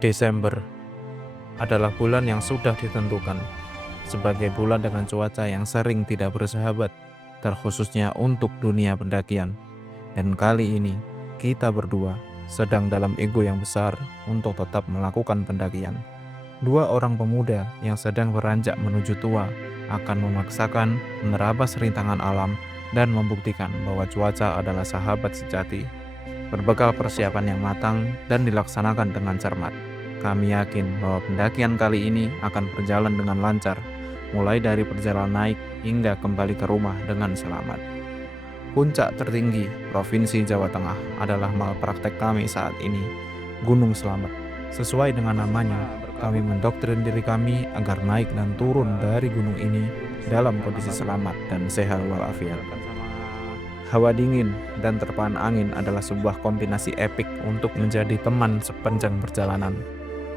Desember adalah bulan yang sudah ditentukan sebagai bulan dengan cuaca yang sering tidak bersahabat, terkhususnya untuk dunia pendakian. Dan kali ini kita berdua sedang dalam ego yang besar untuk tetap melakukan pendakian. Dua orang pemuda yang sedang beranjak menuju tua akan memaksakan menerabas rintangan alam dan membuktikan bahwa cuaca adalah sahabat sejati. Berbekal persiapan yang matang dan dilaksanakan dengan cermat, kami yakin bahwa pendakian kali ini akan berjalan dengan lancar, mulai dari perjalanan naik hingga kembali ke rumah dengan selamat. Puncak tertinggi Provinsi Jawa Tengah adalah malapraktek kami saat ini, Gunung Slamet. Sesuai dengan namanya, kami mendoktrin diri kami agar naik dan turun dari gunung ini dalam kondisi selamat dan sehat walafiat. Hawa dingin dan terpaan angin adalah sebuah kombinasi epik untuk menjadi teman sepanjang perjalanan.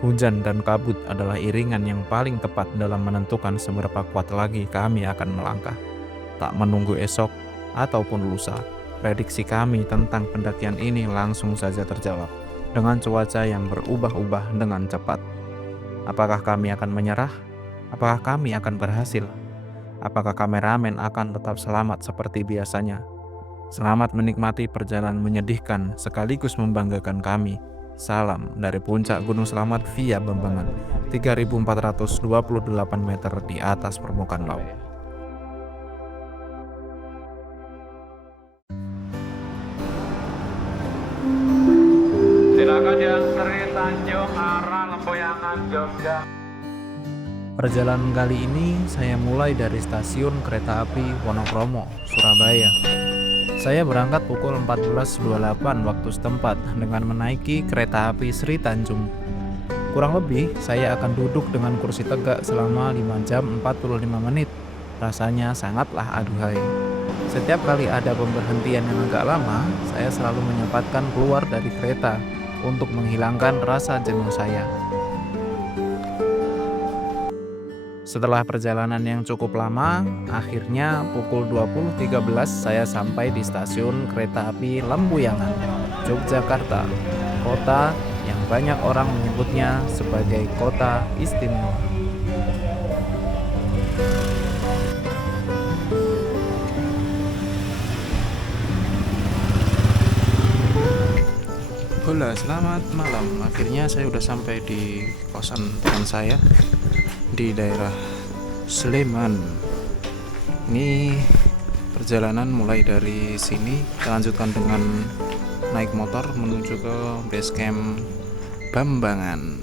Hujan dan kabut adalah iringan yang paling tepat dalam menentukan seberapa kuat lagi kami akan melangkah. Tak menunggu esok ataupun lusa, prediksi kami tentang pendakian ini langsung saja terjawab dengan cuaca yang berubah-ubah dengan cepat. Apakah kami akan menyerah? Apakah kami akan berhasil? Apakah kameramen akan tetap selamat seperti biasanya? Selamat menikmati perjalanan menyedihkan sekaligus membanggakan kami. Salam dari puncak Gunung Slamet via Bambangan, 3.428 meter di atas permukaan laut. Silakan yang dari Tanjung arah Lempuyangan Jogja. Perjalanan kali ini saya mulai dari stasiun kereta api Wonokromo, Surabaya. Saya berangkat pukul 14.28 waktu setempat dengan menaiki kereta api Sri Tanjung. Kurang lebih saya akan duduk dengan kursi tegak selama 5 jam 45 menit. Rasanya sangatlah aduhai. Setiap kali ada pemberhentian yang agak lama, saya selalu menyempatkan keluar dari kereta untuk menghilangkan rasa jenuh saya. Setelah perjalanan yang cukup lama, akhirnya pukul 20.13 saya sampai di stasiun kereta api Lempuyangan, Yogyakarta, kota yang banyak orang menyebutnya sebagai kota istimewa. Halo, selamat malam. Akhirnya saya udah sampai di kosan teman saya di daerah Sleman. Ini perjalanan mulai dari sini, kita lanjutkan dengan naik motor menuju ke base camp Bambangan.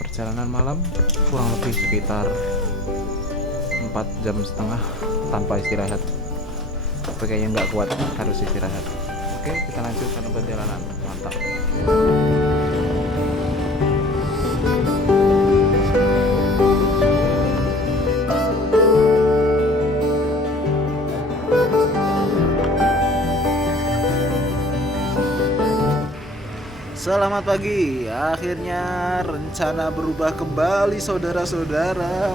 Perjalanan malam kurang lebih sekitar 4,5 jam tanpa istirahat. Tapi kayaknya nggak kuat, harus istirahat. Oke, kita lanjutkan perjalanan. Mantap. Selamat pagi, akhirnya rencana berubah kembali saudara-saudara.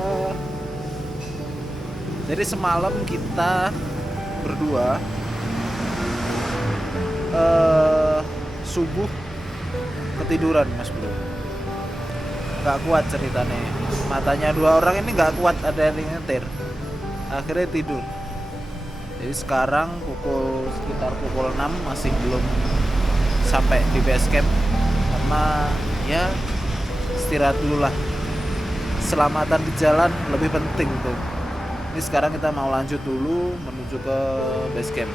Jadi semalam kita berdua subuh ketiduran mas bro. Gak kuat ceritanya, matanya dua orang ini gak kuat, ada yang nyetir. Akhirnya tidur. Jadi sekarang sekitar pukul 6 masih belum sampai di base camp karena ya istirahat dulu lah, keselamatan di jalan lebih penting tuh. Ini sekarang kita mau lanjut dulu menuju ke base camp.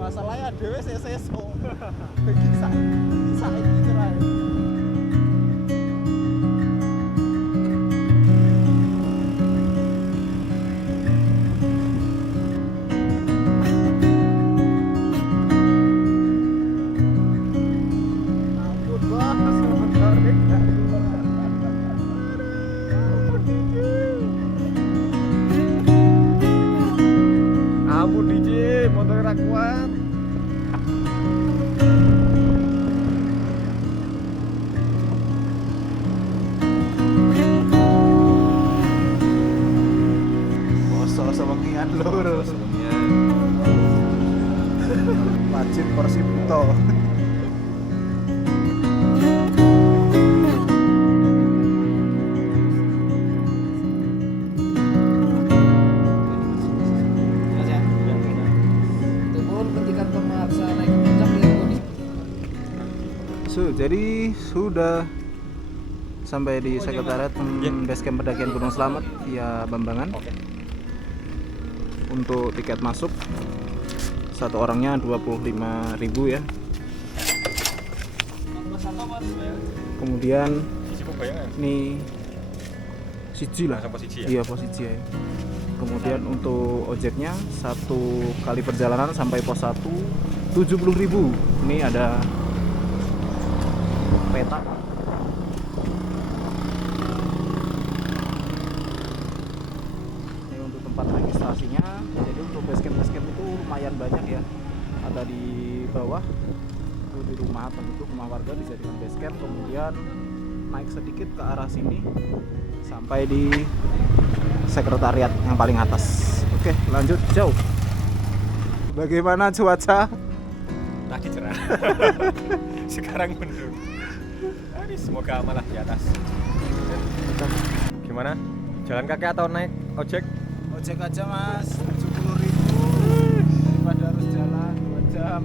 Masalahnya dhewe seso. Bisa iki cerai. Wajib porsi buto. Jadi sudah sampai di sekretariat basecamp pendakian Gunung Slamet via Bambangan. Untuk tiket masuk satu orangnya 25.000 ya. Kemudian ini siji lah. Iya posisi ya. Kemudian untuk ojeknya satu kali perjalanan sampai pos 1 70.000. Ini ada peta. Ini untuk tempat registrasinya. Jadi untuk basecamp itu lumayan banyak ya. Ada di bawah, itu di rumah penduduk, rumah warga dijadikan basecamp. Kemudian naik sedikit ke arah sini sampai di sekretariat yang paling atas. Oke, lanjut jauh. Bagaimana cuaca? Tadi cerah. Sekarang mendung. Semoga malah di atas. Gimana? Jalan kaki atau naik ojek? Ojek aja mas, 70.000 daripada harus jalan 2 jam.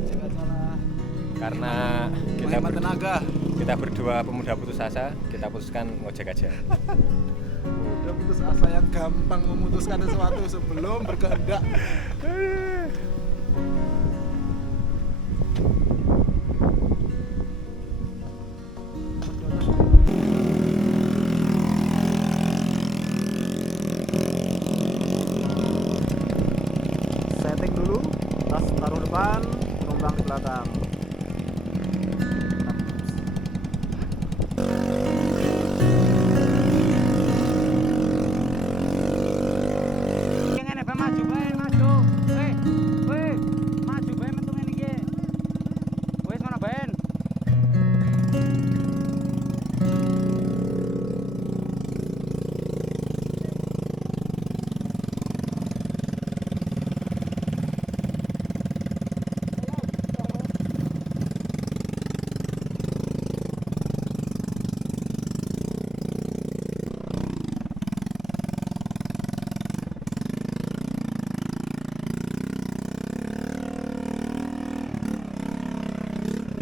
Ojek aja lah. Karena kita berdua pemuda putus asa, kita putuskan ngojek aja. Udah putus asa yang gampang memutuskan sesuatu sebelum berkehendak. Setting dulu, tas taruh depan, penumpang di belakang.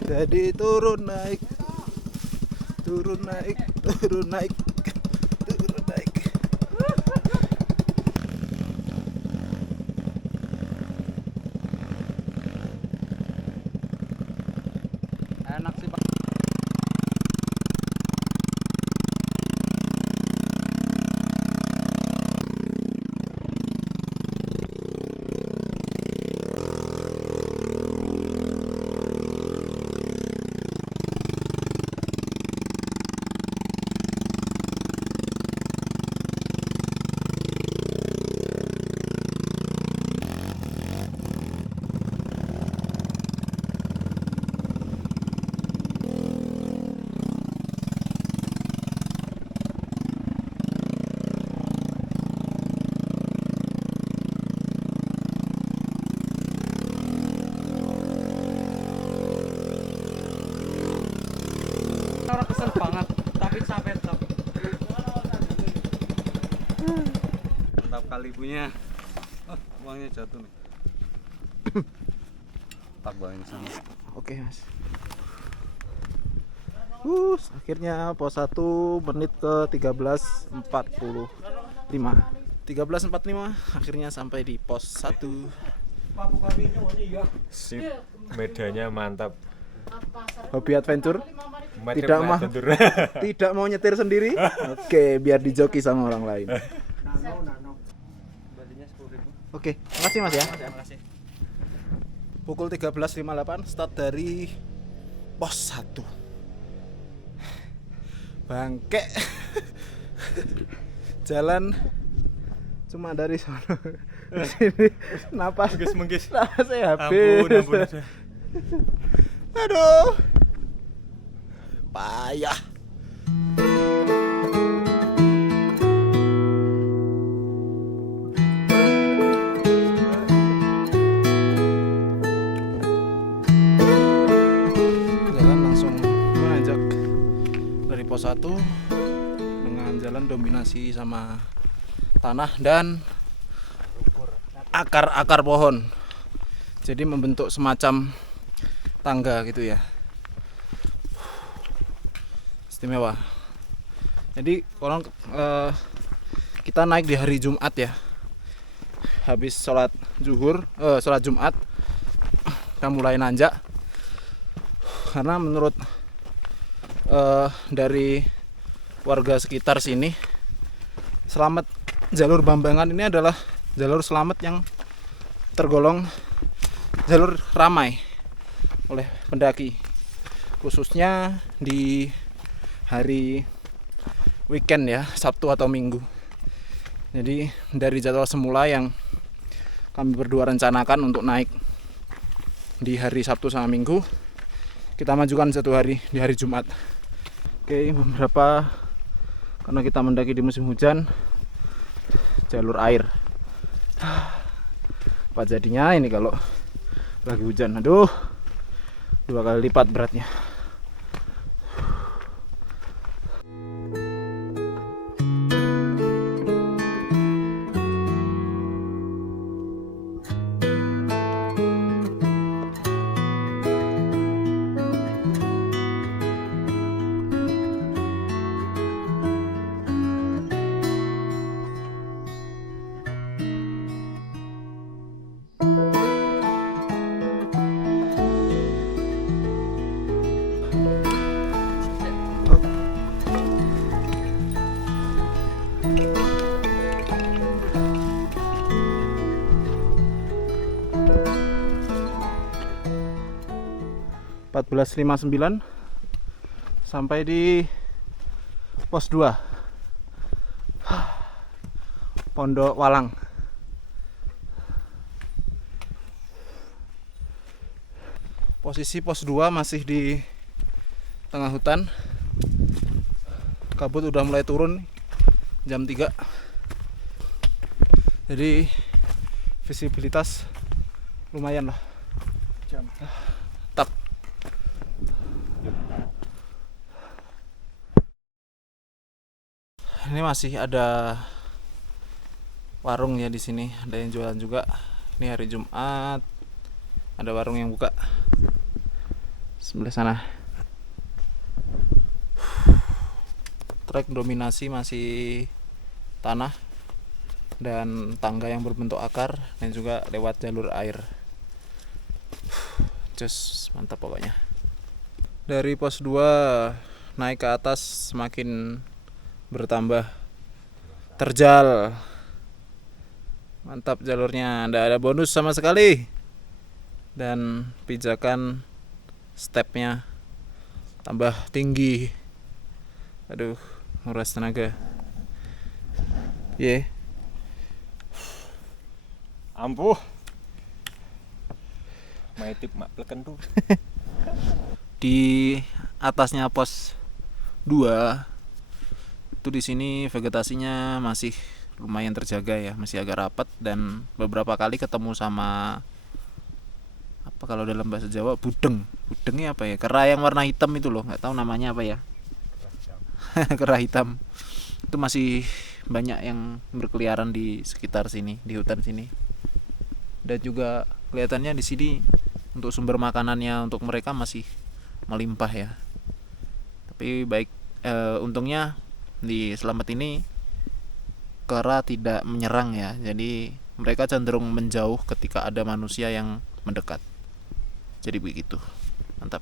Jadi turun naik, turun naik, turun naik, turun naik. Enak sih Pak. Orang kesel banget, tapi sampai stop. Mantap kali punya. Oh, uangnya jatuh nih. Tak bawain sana. Oke mas. Akhirnya pos 1 menit ke 13.45. 13.45 akhirnya sampai di pos 1. Sip, medanya mantap. Hobi adventure? Tidak Tidak mau nyetir sendiri? Oke, biar dijoki sama orang lain. Balinya 10.000. Oke, makasih mas ya. Makasih. Pukul 13.58 start dari pos 1. Bangke. Jalan cuma dari sana ke sini. Napas saya habis. Ampun. Aduh. Payah. pos 1 dengan jalan dominasi sama tanah dan akar-akar pohon. Jadi membentuk semacam tangga gitu ya. Istimewa. Jadi kita naik di hari Jumat ya. Habis sholat Jumat kita mulai nanjak. Karena menurut dari warga sekitar sini, selamat jalur Bambangan ini adalah jalur selamat yang tergolong jalur ramai oleh pendaki, khususnya di hari weekend ya, Sabtu atau Minggu. Jadi dari jadwal semula yang kami berdua rencanakan untuk naik di hari Sabtu sama Minggu, kita majukan 1 hari di hari Jumat. Oke, beberapa karena kita mendaki di musim hujan, jalur air. Apa jadinya ini kalau lagi hujan? Aduh, 2 kali lipat beratnya. (14.59) sampai di pos 2 Pondok Walang. Posisi pos 2 masih di tengah hutan. Kabut udah mulai turun jam 3. Jadi visibilitas lumayan lah. Tak. Ini masih ada warung ya di sini, ada yang jualan juga. Ini hari Jumat, ada warung yang buka sebelah sana. Trek dominasi masih tanah dan tangga yang berbentuk akar, dan juga lewat jalur air. Just mantap pokoknya. Dari pos 2 naik ke atas semakin bertambah terjal. Mantap jalurnya, tidak ada bonus sama sekali. Dan pijakan stepnya tambah tinggi. Aduh, nguras tenaga. Ampuh. Maitip mak pleken tuh. Di atasnya pos 2 itu di sini vegetasinya masih lumayan terjaga ya, masih agak rapat, dan beberapa kali ketemu sama apa kalau dalam bahasa Jawa budeng. Budengnya apa ya? Kera yang warna hitam itu loh, nggak tahu namanya apa ya. Kera hitam. Itu masih banyak yang berkeliaran di sekitar sini, di hutan sini. Dan juga kelihatannya di sini untuk sumber makanannya untuk mereka masih melimpah ya. Tapi baik, untungnya di Slamet ini kera tidak menyerang ya. Jadi mereka cenderung menjauh ketika ada manusia yang mendekat. Jadi begitu. Mantap.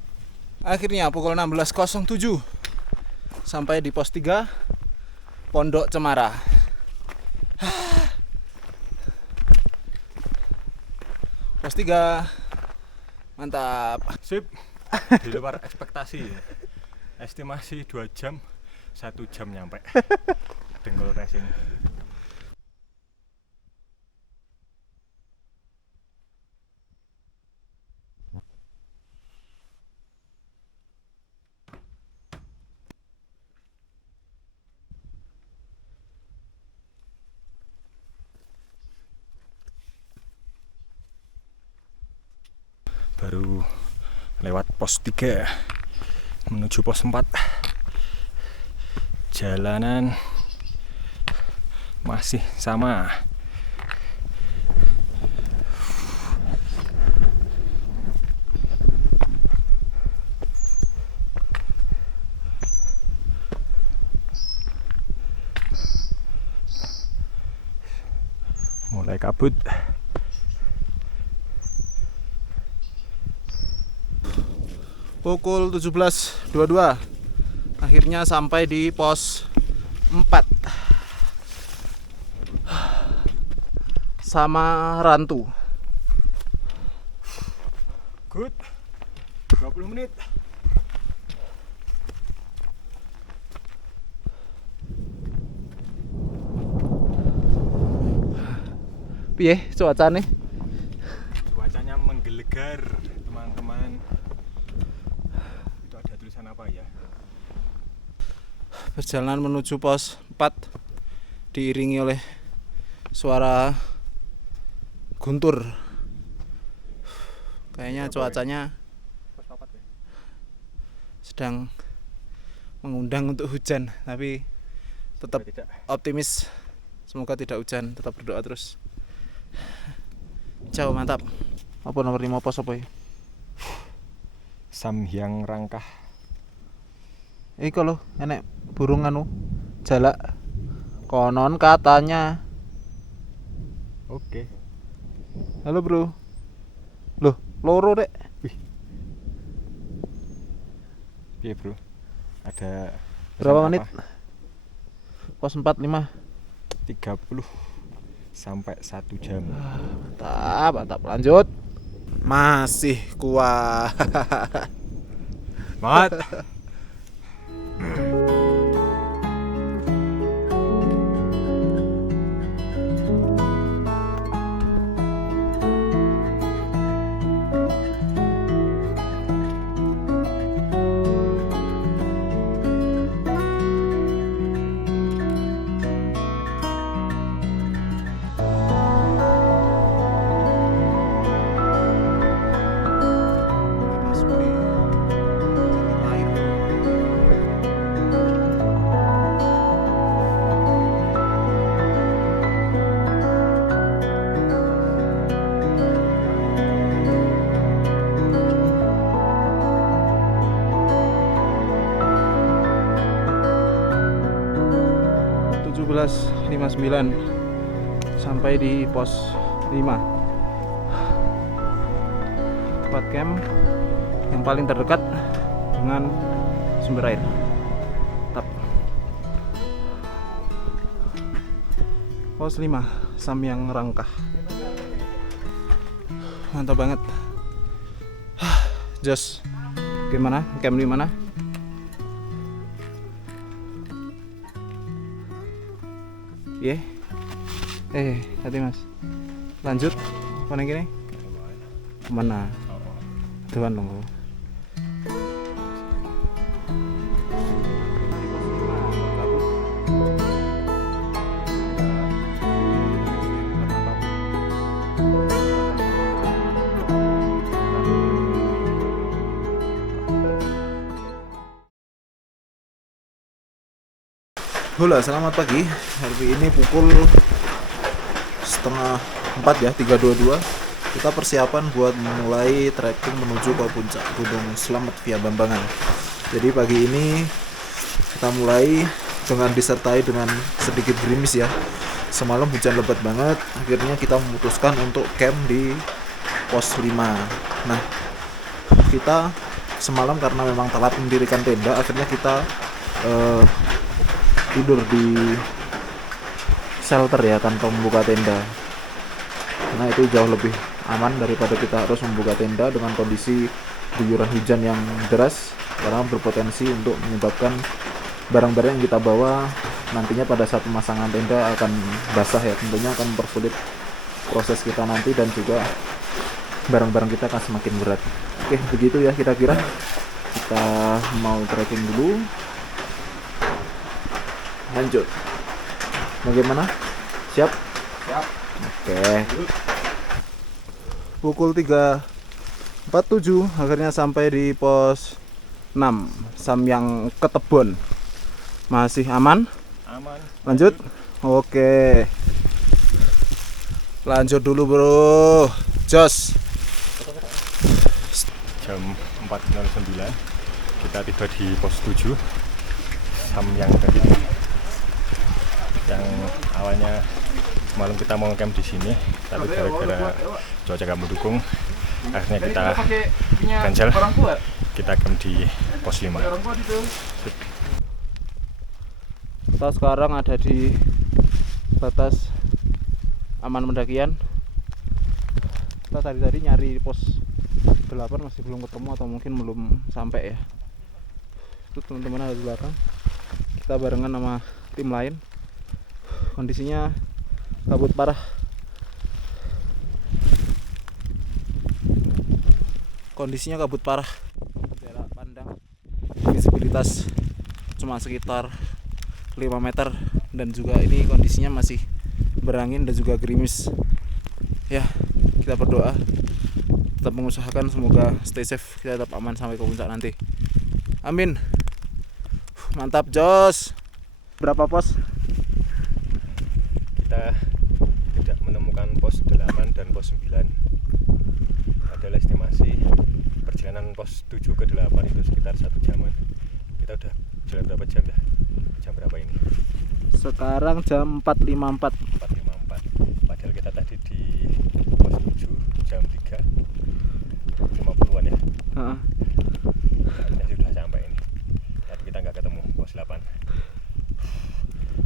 Akhirnya pukul 16.07 sampai di pos 3 Pondok Cemara. Pos 3. Mantap. Sip. Di luar ekspektasi. Estimasi 2 jam, 1 jam nyampe. Dengkul racing. Baru lewat pos 3 menuju pos 4. Jalanan masih sama. Mulai kabut. Pukul 17.22 akhirnya sampai di pos 4 sama Rantu. Good. 20 menit. Piye cuacane? Cuacanya menggelegar, teman-teman. Itu ada tulisan apa ya? Perjalanan menuju pos 4 diiringi oleh suara guntur. Kayaknya cuacanya Pos papat ya? sedang mengundang untuk hujan, tapi tetap Tidak. optimis. Semoga tidak hujan, tetap berdoa terus. Jauh mantap. Apa nomor 5 pos apa ya? Samhyang Rangkah. Iko lho, enek burung anu jalak. Konon katanya. Oke. Halo bro. Loh, loro dek. Iya bro. Ada Berapa pesan menit? apa? Pos 4 5. 30 sampai 1 jam. Mantap, mantap. Lanjut. Masih kuat. Semangat. Masuk di jalan air. Belas 59 sampai di pos 5 tempat camp yang paling terdekat dengan sumber air. Tap. Pos 5 Samyang Rangkah. Mantap banget. Jos. Gimana? Camp di mana? Iya. Hati mas. Lanjut. Mana gini? Kemana? Tuhan nunggu. Halo, selamat pagi. Hari ini pukul 3:30 ya, 3:22. Kita persiapan buat mulai trekking menuju ke puncak Gunung Slamet via Bambangan. Jadi pagi ini kita mulai dengan disertai dengan sedikit gerimis ya. Semalam hujan lebat banget, akhirnya kita memutuskan untuk camp di pos 5. Nah, kita semalam karena memang telat mendirikan tenda, akhirnya kita tidur di shelter ya, tanpa membuka tenda. Nah, itu jauh lebih aman daripada kita harus membuka tenda dengan kondisi guyuran hujan yang deras, karena berpotensi untuk menyebabkan barang-barang yang kita bawa nantinya pada saat pemasangan tenda akan basah ya, tentunya akan mempersulit proses kita nanti dan juga barang-barang kita akan semakin berat. Oke, begitu ya kira-kira. Kita mau trekking dulu. Lanjut. Bagaimana? Siap? Siap. Oke. Pukul 3:47 akhirnya sampai di pos 6 Samyang Ketebon. Masih aman? Aman. Lanjut? Oke. Lanjut dulu bro. Jos. Jam 4.09 kita tiba di pos 7 Samyang tadi. Yang awalnya semalam kita mau camp di sini, tapi gara-gara cuaca gak mendukung, akhirnya kita cancel. Kita camp di pos 5. Kita sekarang ada di batas aman pendakian. Kita tadi nyari pos 8 masih belum ketemu atau mungkin belum sampai ya. Itu teman-teman ada di belakang. Kita barengan sama tim lain. Kondisinya kabut parah. Jarak pandang visibilitas cuma sekitar 5 meter dan juga ini kondisinya masih berangin dan juga gerimis. Ya, kita berdoa tetap mengusahakan semoga stay safe, kita tetap aman sampai ke puncak nanti. Amin. Mantap Jos. Berapa pos? Kita tidak menemukan pos 8 dan pos 9. Adalah estimasi perjalanan pos 7 ke 8 itu sekitar 1 jaman. Kita udah jalan berapa jam ya? Jam berapa ini? Sekarang jam 4.54. 4.54. Padahal kita tadi di pos 7 jam 3.50-an ya. Harusnya sudah sampai ini. Tapi kita nggak ketemu pos 8.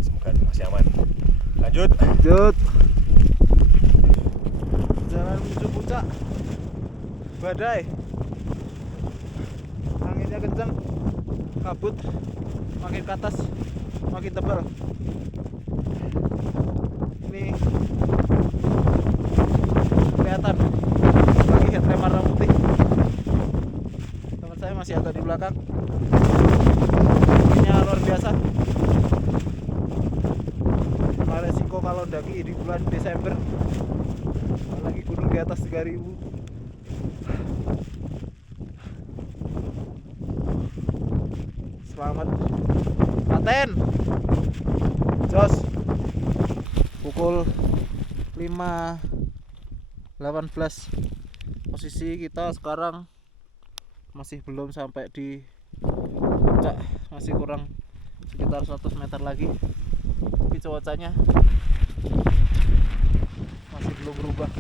Semoga masih aman. Lanjut. Jalan menuju puncak. Badai. Anginnya kencang. Kabut makin ke atas, makin tebal. Ini kelihatan lagi headlamp warna putih. Teman saya masih agak di belakang. Anginnya luar biasa. Resiko kalau daki di bulan Desember, apalagi gunung di atas 3000. Selamat Paten Jos. Pukul 5.18. Posisi kita sekarang masih belum sampai di puncak, masih kurang sekitar 100 meter lagi. Tapi cuacanya masih belum berubah.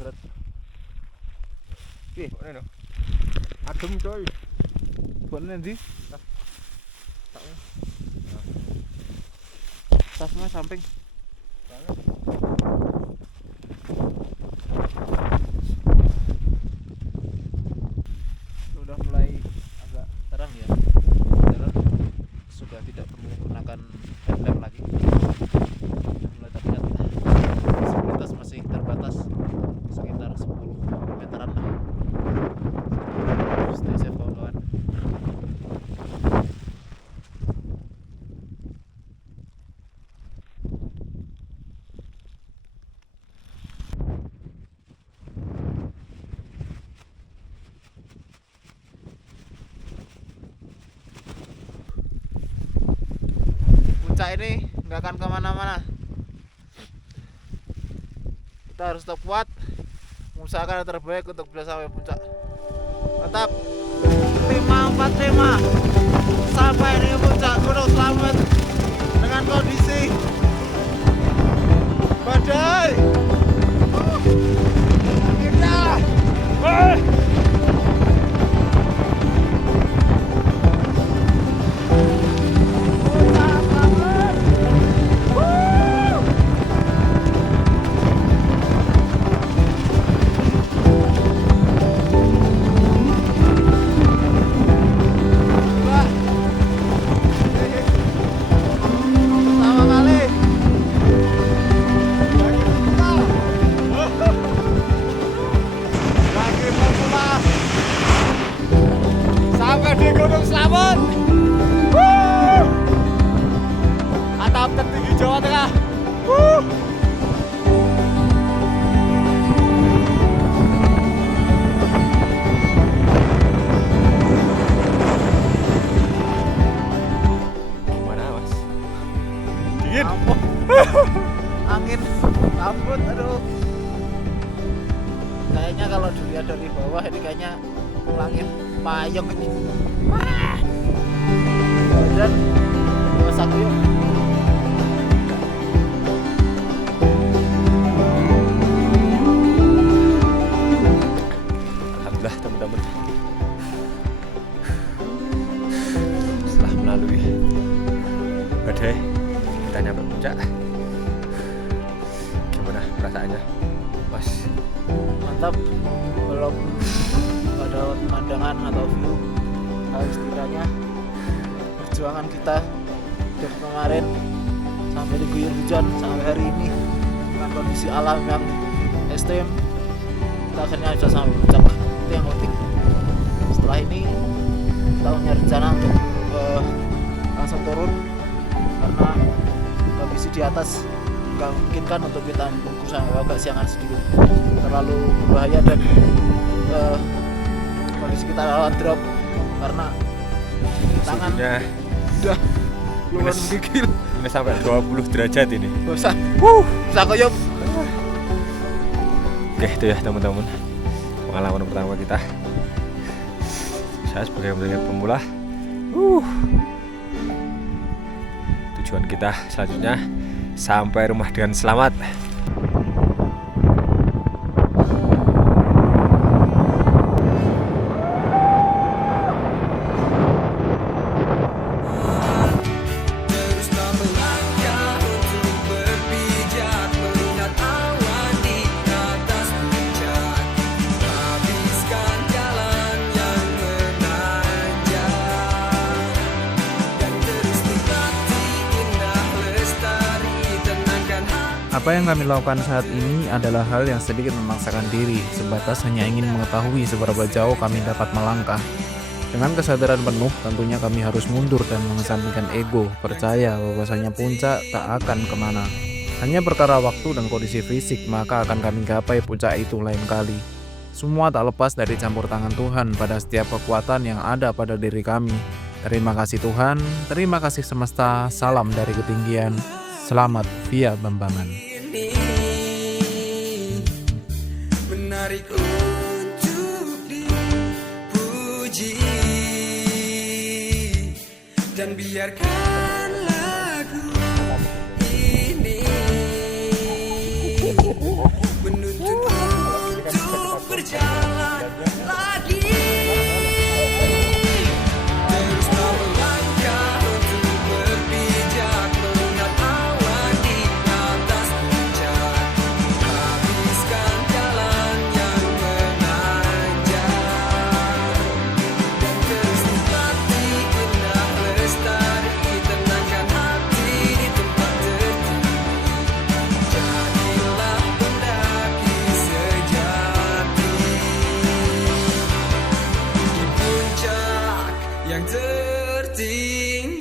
Berat. Oke, Adem coy. buat nanti. Tasnya samping. Sudah mulai agak terang ya. Jalan sudah tidak perlu menggunakan headlamp lagi. Sudah mulai terlihat. Visibilitas masih terbatas sekitar 10 meteran lah. Stay safe kawan-kawan. Puncak ini nggak akan kemana-mana. Kita harus tetap kuat, mengusahakan yang terbaik untuk bisa sampai puncak. Mantap. 545 sampai di puncak Gunung Slamet dengan kondisi badai. Akhirnya. Puncak Slamet. Pertama kali kayaknya kalau dilihat dari bawah ini kayaknya langit payung ini. Wah. Dan masak yuk. Alhamdulillah teman-teman, setelah melalui badai kita nyampe puncak. Gimana perasaannya, Mas? Mantap, belum ada pemandangan atau view. Setidaknya perjuangan kita dari kemarin sampai diguyur hujan sampai hari ini dengan kondisi alam yang ekstrim, kita akhirnya bisa sampai puncak. Itu yang penting. Setelah ini kita punya rencana untuk langsung turun karena kondisi di atas nggak memungkinkan untuk kita menunggu sampai agak siangan sedikit, terlalu berbahaya dan kondisi kita rawan drop karena tangan Suhunya udah luar minus- menggigil. ini sampai 20 derajat ini. Gak usah, bisa koyop. Oke, itu ya teman-teman, pengalaman pertama kita. Saya sebagai pemula, tujuan kita selanjutnya sampai rumah dengan selamat. Apa yang kami lakukan saat ini adalah hal yang sedikit memaksakan diri, sebatas hanya ingin mengetahui seberapa jauh kami dapat melangkah. Dengan kesadaran penuh, tentunya kami harus mundur dan mengesampingkan ego, percaya bahwasanya puncak tak akan kemana. Hanya perkara waktu dan kondisi fisik, maka akan kami gapai puncak itu lain kali. Semua tak lepas dari campur tangan Tuhan pada setiap kekuatan yang ada pada diri kami. Terima kasih Tuhan, terima kasih semesta, salam dari ketinggian. Selamat via Bambangan. Menarik untuk dipuji dan biarkan lagu ini menuntun untuk berjalan lagi. Terus melangkah untuk berpijak melihat awan di atas puncak. Habiskan jalan yang menanjak dan terus nikmati indah lestari. Tenangkan hati di tempat tertinggi. Jadilah pendaki sejati di puncak yang tertinggi.